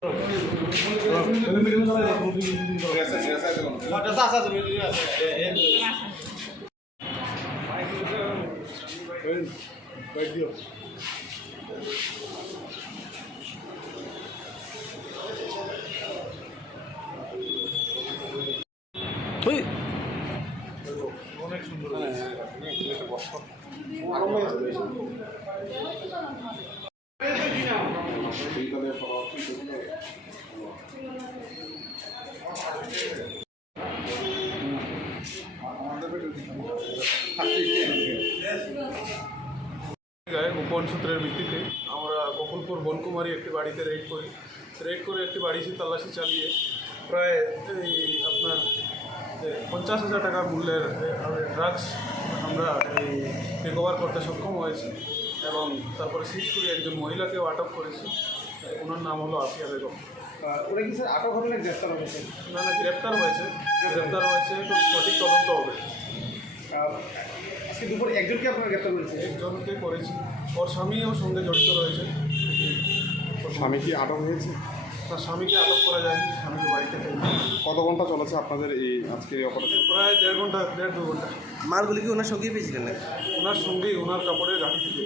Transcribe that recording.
অনেক সুন্দর গোপন সূত্রের ভিত্তিতে আমরা গোকুলপুর বনকুমারী একটি বাড়িতে রেড করে একটি বাড়িতে তল্লাশি চালিয়ে প্রায় এই আপনার 50,000 টাকা মূল্যের ড্রাগস আমরা এই রিকভার করতে সক্ষম হয়েছি এবং তারপরে সিজ করে একজন মহিলাকেও আটক করেছি। ওনার নাম হলো আফিয়া বেগম। ওরা কি স্যার আটক হবে না গ্রেফতার হয়েছে? না গ্রেপ্তার হয়েছে তো সঠিক তদন্ত হবে। আজকে দুপুরে একজনকে আপনারা গ্রেফতার করেছে? একজনকে করেছি, ওর স্বামীও সঙ্গে জড়িত রয়েছে। স্বামী কি আটক হয়েছে? তার স্বামীকে আটক করা যায়নি, স্বামীকে বাড়িতে ফেলবে। কত ঘন্টা চলেছে আপনাদের এই আজকের এই অপরাধ? প্রায় 1.5 ঘন্টা। মালগুলি কি ওনার সঙ্গেই পেয়েছিলেন নাকি? ওনার সঙ্গেই ওনার কাপড়ের গাড়ি থেকে